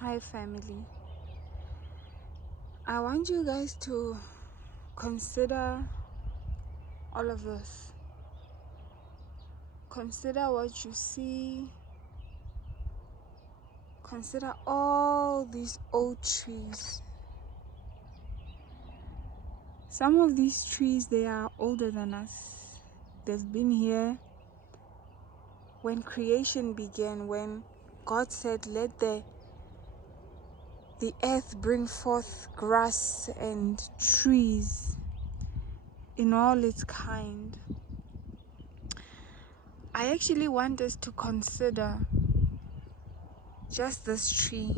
Hi family. I want you guys to consider all of this. Consider what you see. Consider all these old trees. Some of these trees, they are older than us. They've been here when creation began, when God said, let the earth bring forth grass and trees in all its kind. I actually want us to consider just this tree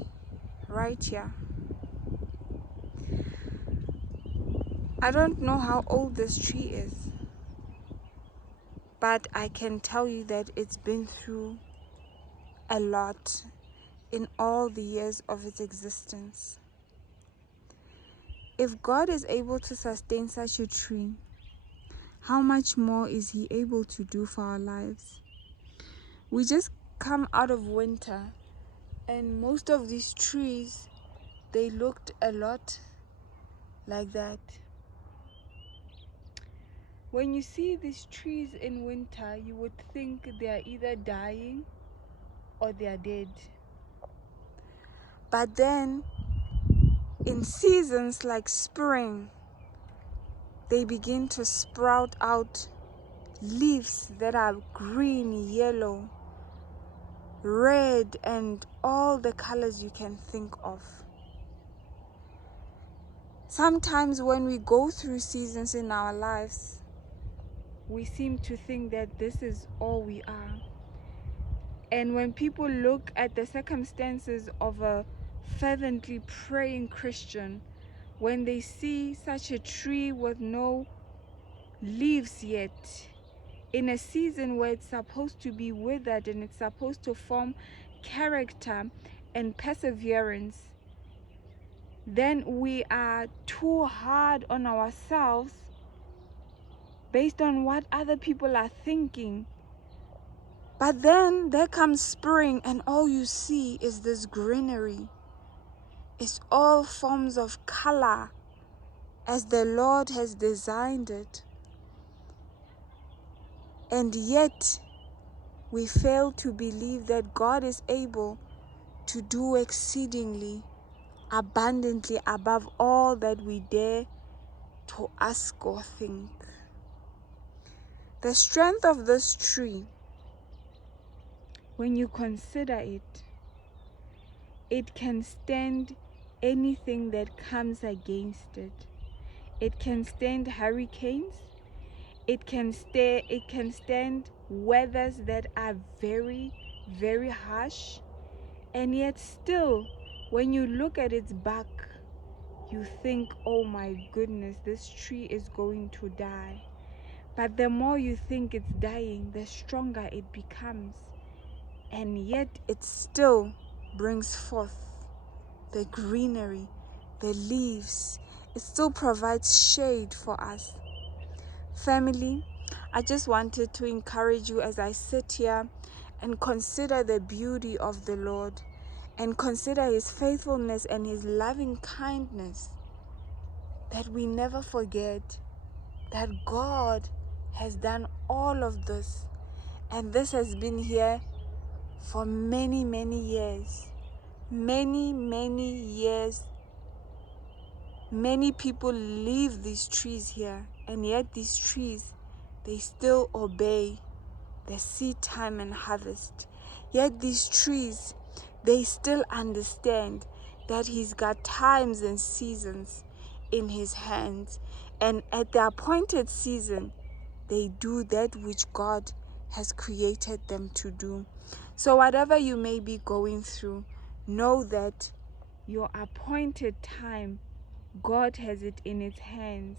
right here. I don't know how old this tree is, but I can tell you that it's been through a lot in all the years of its existence. If God is able to sustain such a tree, how much more is He able to do for our lives? We just come out of winter, and most of these trees, they looked a lot like that. When you see these trees in winter, you would think they are either dying or they are dead. But then, in seasons like spring, they begin to sprout out leaves that are green, yellow, red, and all the colors you can think of. Sometimes when we go through seasons in our lives, we seem to think that this is all we are. And when people look at the circumstances of a fervently praying Christian, when they see such a tree with no leaves yet, in a season where it's supposed to be withered and it's supposed to form character and perseverance, then we are too hard on ourselves based on what other people are thinking. But then there comes spring and all you see is this greenery. It's all forms of color as the Lord has designed it. And yet we fail to believe that God is able to do exceedingly abundantly above all that we dare to ask or think. The strength of this tree, when you consider it, it can stand anything that comes against it. It can stand hurricanes. It can stand weathers that are very, very harsh. And yet still, when you look at its back, you think, oh my goodness, this tree is going to die. But the more you think it's dying, the stronger it becomes. And yet it still brings forth the greenery, the leaves. It still provides shade for us. Family, I just wanted to encourage you as I sit here and consider the beauty of the Lord and consider His faithfulness and His loving kindness, that we never forget that God has done all of this, and this has been here for many, many years. Many, many years. Many people leave these trees here, and yet these trees, they still obey the seed time and harvest. Yet these trees, they still understand that He's got times and seasons in His hands, and at the appointed season, they do that which God has created them to do. So whatever you may be going through, know that your appointed time, God has it in His hands.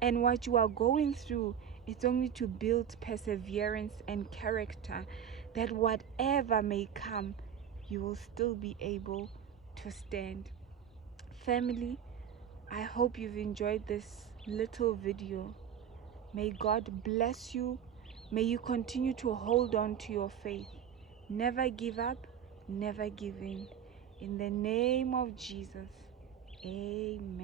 And what you are going through, it's only to build perseverance and character, that whatever may come, you will still be able to stand. Family, I hope you've enjoyed this little video. May God bless you. May you continue to hold on to your faith. Never give up, never give in. In the name of Jesus. Amen.